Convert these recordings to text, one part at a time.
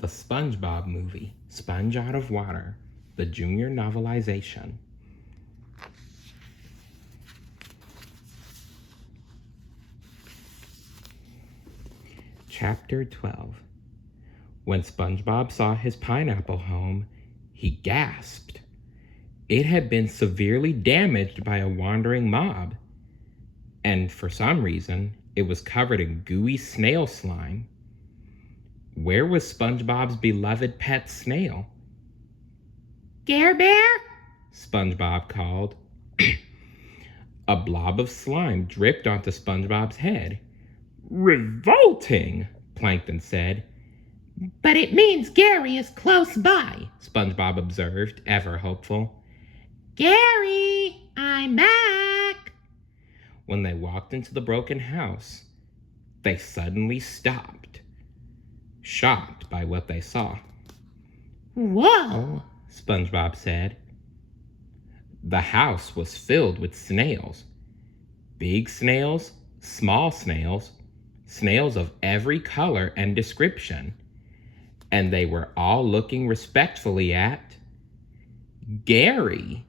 The SpongeBob movie, Sponge Out of Water, the junior novelization. Chapter 12. When SpongeBob saw his pineapple home, he gasped. It had been severely damaged by a wandering mob, and for some reason, it was covered in gooey snail slime. Where was SpongeBob's beloved pet snail? "Care Bear?" SpongeBob called. A blob of slime dripped onto SpongeBob's head. "Revolting," Plankton said. "But it means Gary is close by," SpongeBob observed, ever hopeful. "Gary, I'm back." When they walked into the broken house, they suddenly stopped, shocked by what they saw. "Whoa," SpongeBob said. The house was filled with snails. Big snails, small snails, snails of every color and description. And they were all looking respectfully at Gary.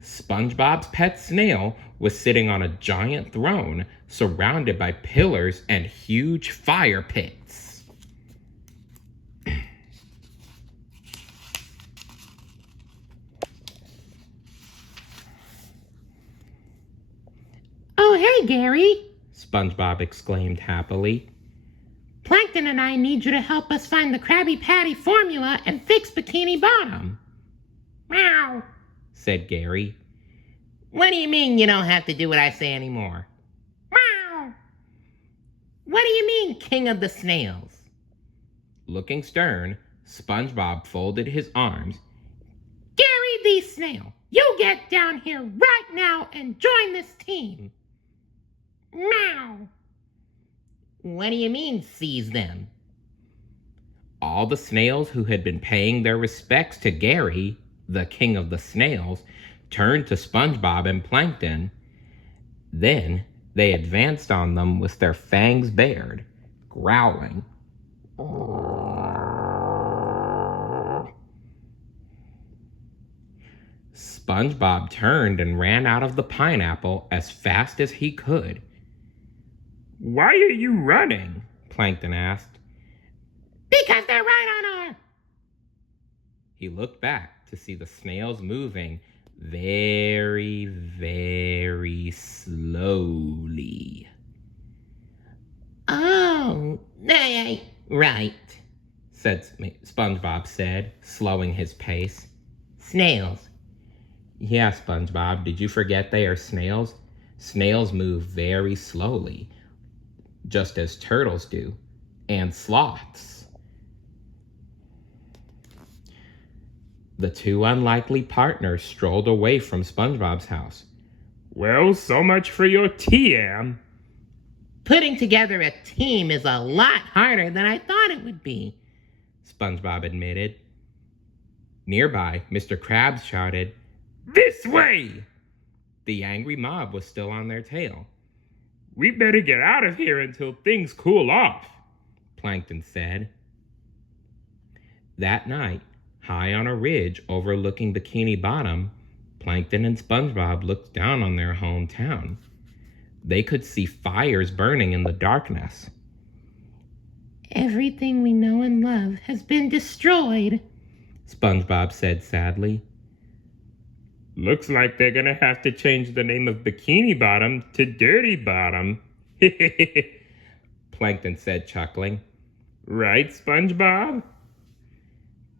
SpongeBob's pet snail was sitting on a giant throne surrounded by pillars and huge fire pits. "Oh, hey, Gary," SpongeBob exclaimed happily. "Plankton and I need you to help us find the Krabby Patty formula and fix Bikini Bottom." "Meow," said Gary. "What do you mean you don't have to do what I say anymore?" "Meow." "What do you mean, King of the Snails?" Looking stern, SpongeBob folded his arms. "Gary the Snail, you get down here right now and join this team." "Meow." "What do you mean, seize them?" All the snails who had been paying their respects to Gary, the king of the snails, turned to SpongeBob and Plankton. Then they advanced on them with their fangs bared, growling. SpongeBob turned and ran out of the pineapple as fast as he could. "Why are you running?" Plankton asked. "Because they're right on our..." He looked back to see the snails moving very, very slowly. "Oh, right," SpongeBob said, slowing his pace. "Snails." "Yeah, SpongeBob, did you forget they are snails? Snails move very slowly, just as turtles do, and sloths." The two unlikely partners strolled away from SpongeBob's house. "Well, so much for your TM." "Putting together a team is a lot harder than I thought it would be," SpongeBob admitted. Nearby, Mr. Krabs shouted, "This way!" The angry mob was still on their tail. "We better get out of here until things cool off," Plankton said. That night, high on a ridge overlooking Bikini Bottom, Plankton and SpongeBob looked down on their hometown. They could see fires burning in the darkness. "Everything we know and love has been destroyed," SpongeBob said sadly. "Looks like they're gonna have to change the name of Bikini Bottom to Dirty Bottom," Plankton said, chuckling. "Right, SpongeBob?"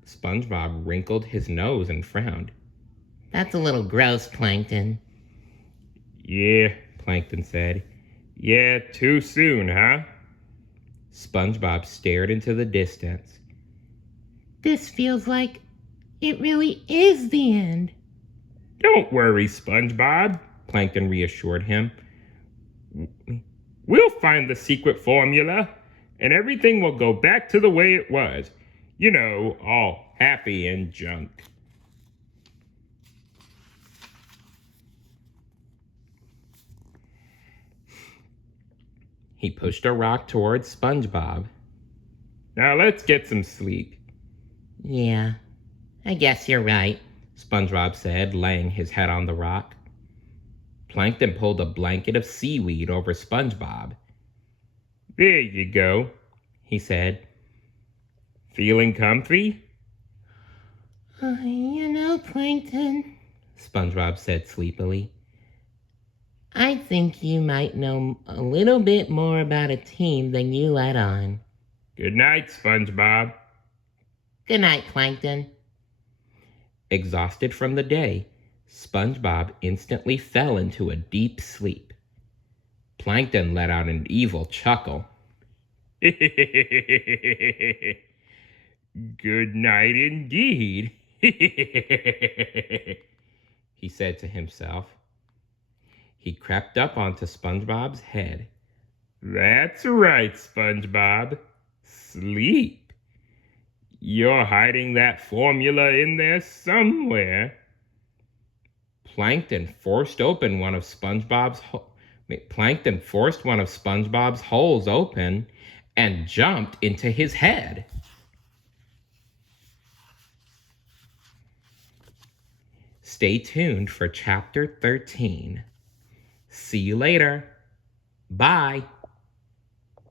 SpongeBob wrinkled his nose and frowned. "That's a little gross, Plankton." "Yeah," Plankton said. "Yeah, too soon, huh?" SpongeBob stared into the distance. "This feels like it really is the end." "Don't worry, SpongeBob," Plankton reassured him. "We'll find the secret formula, and everything will go back to the way it was. You know, all happy and junk." He pushed a rock towards SpongeBob. Now let's get some sleep. Yeah, I guess you're right, SpongeBob said, laying his head on the rock. Plankton pulled a blanket of seaweed over SpongeBob. There you go, he said. Feeling comfy? Plankton, SpongeBob said sleepily, I think you might know a little bit more about a team than you let on. Good night, SpongeBob. Good night, Plankton. Exhausted from the day, SpongeBob instantly fell into a deep sleep. Plankton let out an evil chuckle. Good night indeed, he said to himself. He crept up onto SpongeBob's head. That's right, SpongeBob. Sleep. You're hiding that formula in there somewhere. Plankton forced one of SpongeBob's holes open and jumped into his head. Stay tuned for Chapter 13. See you later. Bye.